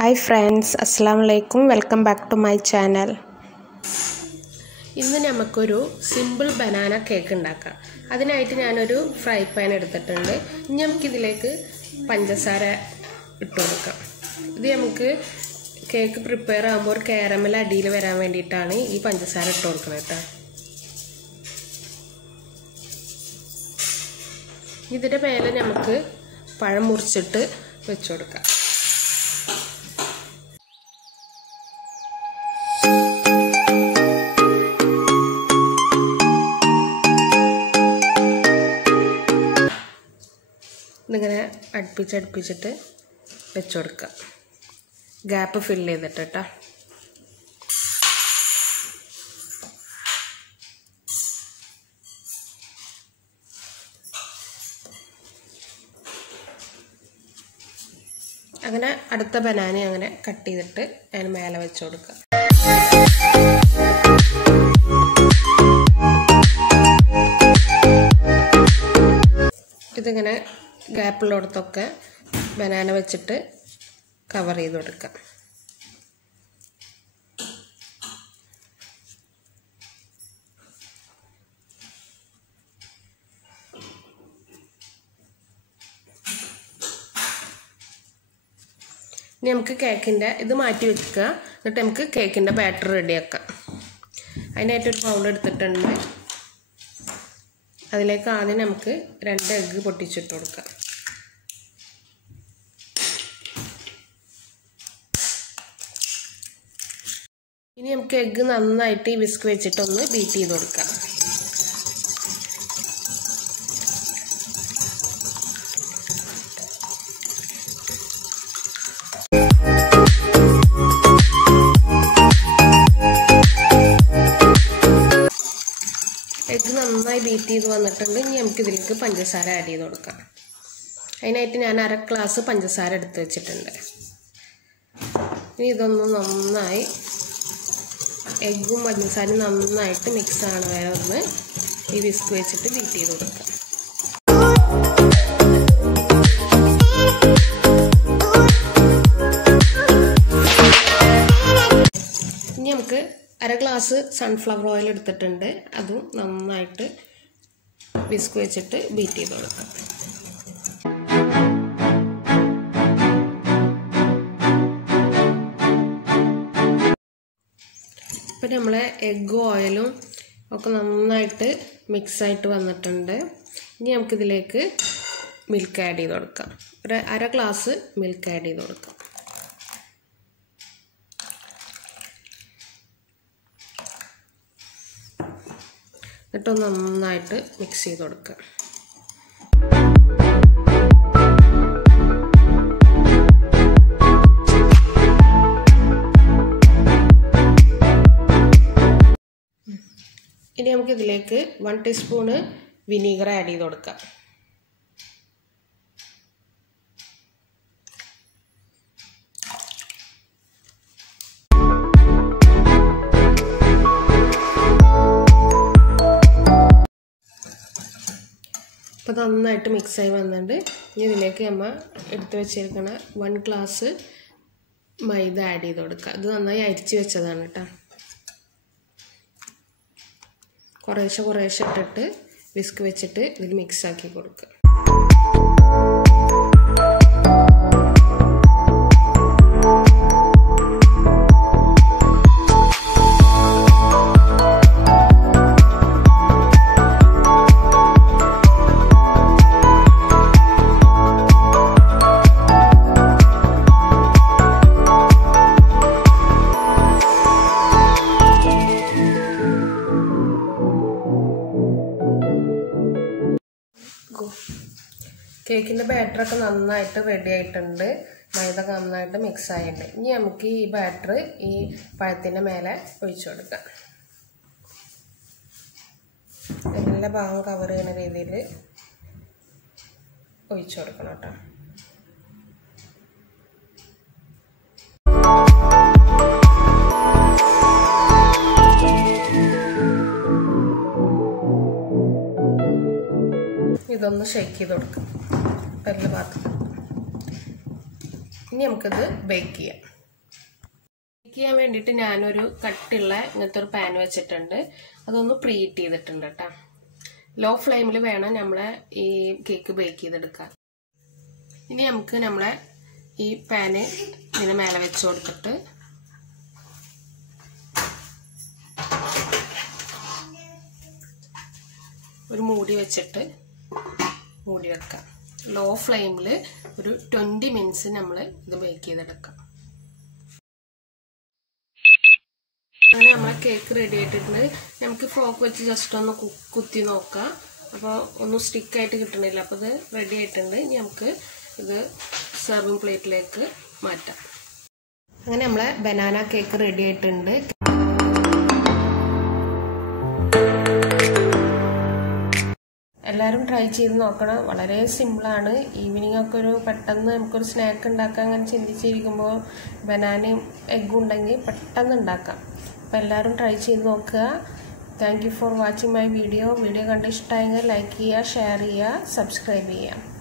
Hi friends, Assalamualaikum. Welcome back to my channel. ഇന്ന് നമുക്കൊരു simple banana cake ഉണ്ടാക്കാം. അതിനായിട്ട് ഞാനൊരു ഫ്രൈ പാൻ എടുത്തിട്ടുണ്ട്. ഇനി നമുക്കിതിലേക്ക് പഞ്ചസാര ഇട്ട് കൊടുക്കാം. ഇത് നമുക്ക് കേക്ക് പ്രിപ്പയർ ആകുമ്പോൾ ഒരു കാരമൽ അടിയിൽ വരാൻ വേണ്ടിയിട്ടാണ് ഈ പഞ്ചസാര ഇട്ട് കൊടുക്കുന്നത് കേട്ടോ. ഇതിൻ്റെ മേലെ നമുക്ക് പഴം മുറിച്ചിട്ട് വെച്ച് കൊടുക്കാം. ഇതിങ്ങനെ അടുപ്പിച്ചിട്ട് വെച്ച് കൊടുക്കുക. ഗ്യാപ്പ് ഫില്ല് ചെയ്തിട്ട് കേട്ടോ. അങ്ങനെ അടുത്ത ബനാന അങ്ങനെ കട്ട് ചെയ്തിട്ട് അതിന് മേലെ വെച്ച് കൊടുക്കുക. ഇതിങ്ങനെ ഗ്യാപ്പുള്ളിടത്തൊക്കെ ബനാന വെച്ചിട്ട് കവർ ചെയ്ത് കൊടുക്കാം. ഇനി നമുക്ക് കേക്കിൻ്റെ ഇത് മാറ്റി വെക്കുക. എന്നിട്ട് നമുക്ക് കേക്കിൻ്റെ ബാറ്റർ റെഡിയാക്കാം. അതിനായിട്ടൊരു ബൗൾ എടുത്തിട്ടുണ്ട്. അതിലേക്ക് ആദ്യം നമുക്ക് 2 എഗ്ഗ് പൊട്ടിച്ചിട്ട് കൊടുക്കാം. ഇനി നമുക്ക് എഗ്ഗ് നന്നായിട്ട് ഈ വിസ്ക് വെച്ചിട്ടൊന്ന് ബീറ്റ് ചെയ്ത് കൊടുക്കാം. എഗ്ഗ് നന്നായി ബീറ്റ് ചെയ്ത് വന്നിട്ടുണ്ട്. ഇനി നമുക്ക് ഇതിലേക്ക് പഞ്ചസാര ആഡ് ചെയ്ത് കൊടുക്കാം. അതിനായിട്ട് ഞാൻ 1/2 ഗ്ലാസ് പഞ്ചസാര എടുത്ത് വെച്ചിട്ടുണ്ട്. ഇനി ഇതൊന്ന് നന്നായി എഗ്ഗും പഞ്ചസാരയും നന്നായിട്ട് മിക്സ് ആണ് വരെ ഒന്ന് ഈ വിസ്ക് വെച്ചിട്ട് ബീറ്റ് ചെയ്ത് കൊടുക്കാം. ഇനി നമുക്ക് 1/2 ഗ്ലാസ് സൺഫ്ലവർ ഓയിൽ എടുത്തിട്ടുണ്ട്. അതും നന്നായിട്ട് വിസ്ക് വെച്ചിട്ട് ബീറ്റ് ചെയ്ത് കൊടുക്കാം. ഇപ്പം നമ്മളെ എഗ്ഗും ഓയിലും ഒക്കെ നന്നായിട്ട് മിക്സായിട്ട് വന്നിട്ടുണ്ട്. ഇനി നമുക്കിതിലേക്ക് മിൽക്ക് ആഡ് ചെയ്ത് കൊടുക്കാം. ഒരു 1/2 ഗ്ലാസ് മിൽക്ക് ആഡ് ചെയ്ത് കൊടുക്കാം. എന്നിട്ട് നന്നായിട്ട് മിക്സ് ചെയ്ത് കൊടുക്കുക. ഇനി നമുക്ക് ഇതിലേക്ക് 1 ടീസ്പൂണ് വിനീഗർ ആഡ് ചെയ്ത് കൊടുക്കാം. അപ്പോൾ നന്നായിട്ട് മിക്സായി വന്നിട്ടുണ്ട്. ഇനി ഇതിലേക്ക് നമ്മൾ എടുത്ത് വെച്ചിരിക്കുന്ന 1 ഗ്ലാസ് മൈദ ആഡ് ചെയ്ത് കൊടുക്കുക. ഇത് നന്നായി അരിച്ച് വെച്ചതാണ് കേട്ടോ. കുറേശ്ശെ ഇട്ടിട്ട് വിസ്ക് വെച്ചിട്ട് ഇതിൽ മിക്സാക്കി കൊടുക്കുക. കേക്കിൻ്റെ ബാറ്ററൊക്കെ നന്നായിട്ട് റെഡി ആയിട്ടുണ്ട്. മൈദ നന്നായിട്ട് മിക്സ് ആയിട്ടുണ്ട്. ഇനി നമുക്ക് ഈ ബാറ്റർ ഈ പഴത്തിൻ്റെ മേലെ ഒഴിച്ചു കൊടുക്കാം. എല്ലാ ഭാഗവും കവർ ചെയ്യുന്ന രീതിയിൽ ഒഴിച്ചു കൊടുക്കണം കേട്ടോ. ഇതൊന്ന് ഷേക്ക് ചെയ്ത് കൊടുക്കാം. എല്ലാ ഭാഗത്തും ഇനി നമുക്കത് ബേക്ക് ചെയ്യാം. ബേക്ക് ചെയ്യാൻ വേണ്ടിയിട്ട് ഞാനൊരു കട്ടിയുള്ള ഇങ്ങനത്തെ ഒരു പാൻ വെച്ചിട്ടുണ്ട്. അതൊന്ന് പ്രീഹീറ്റ് ചെയ്തിട്ടുണ്ട് കേട്ടോ. ലോ ഫ്ലെയിമിൽ വേണം നമ്മളെ ഈ കേക്ക് ബേക്ക് ചെയ്തെടുക്കാൻ. ഇനി നമുക്ക് നമ്മളെ ഈ പാന് ഇതിന് മേലെ വെച്ച് കൊടുത്തിട്ട് ഒരു മൂടി വെച്ചിട്ട് മൂടി വെക്കാം. ലോ ഫ്ലെയിമിൽ ഒരു 20 മിനിറ്റ്സ് നമ്മൾ ഇത് ബേക്ക് ചെയ്തെടുക്കാം. അങ്ങനെ നമ്മളെ കേക്ക് റെഡി ആയിട്ടുണ്ട്. നമുക്ക് ഫോർക്ക് വെച്ച് ജസ്റ്റ് ഒന്ന് കുത്തി നോക്കാം. അപ്പോൾ ഒന്നും സ്റ്റിക്കായിട്ട് കിട്ടണില്ല. അപ്പോൾ ഇത് റെഡി ആയിട്ടുണ്ട്. ഇനി നമുക്ക് ഇത് സെർവിങ് പ്ലേറ്റിലേക്ക് മാറ്റാം. അങ്ങനെ നമ്മളെ ബനാന കേക്ക് റെഡി ആയിട്ടുണ്ട്. എല്ലാവരും ട്രൈ ചെയ്ത് നോക്കണം. വളരെ സിമ്പിളാണ്. ഈവനിങ് ഒക്കെ ഒരു പെട്ടെന്ന് നമുക്കൊരു സ്നാക്ക് ഉണ്ടാക്കാൻ അങ്ങനെ ചിന്തിച്ചിരിക്കുമ്പോൾ ബനാനയും എഗ്ഗും ഉണ്ടെങ്കിൽ പെട്ടെന്ന് ഉണ്ടാക്കാം. അപ്പോൾ എല്ലാവരും ട്രൈ ചെയ്ത് നോക്കുക. Thank you for watching my video. Video കണ്ട് ഇഷ്ടമായെങ്കിൽ ലൈക്ക് ചെയ്യുക, ഷെയർ ചെയ്യുക, സബ്സ്ക്രൈബ് ചെയ്യുക.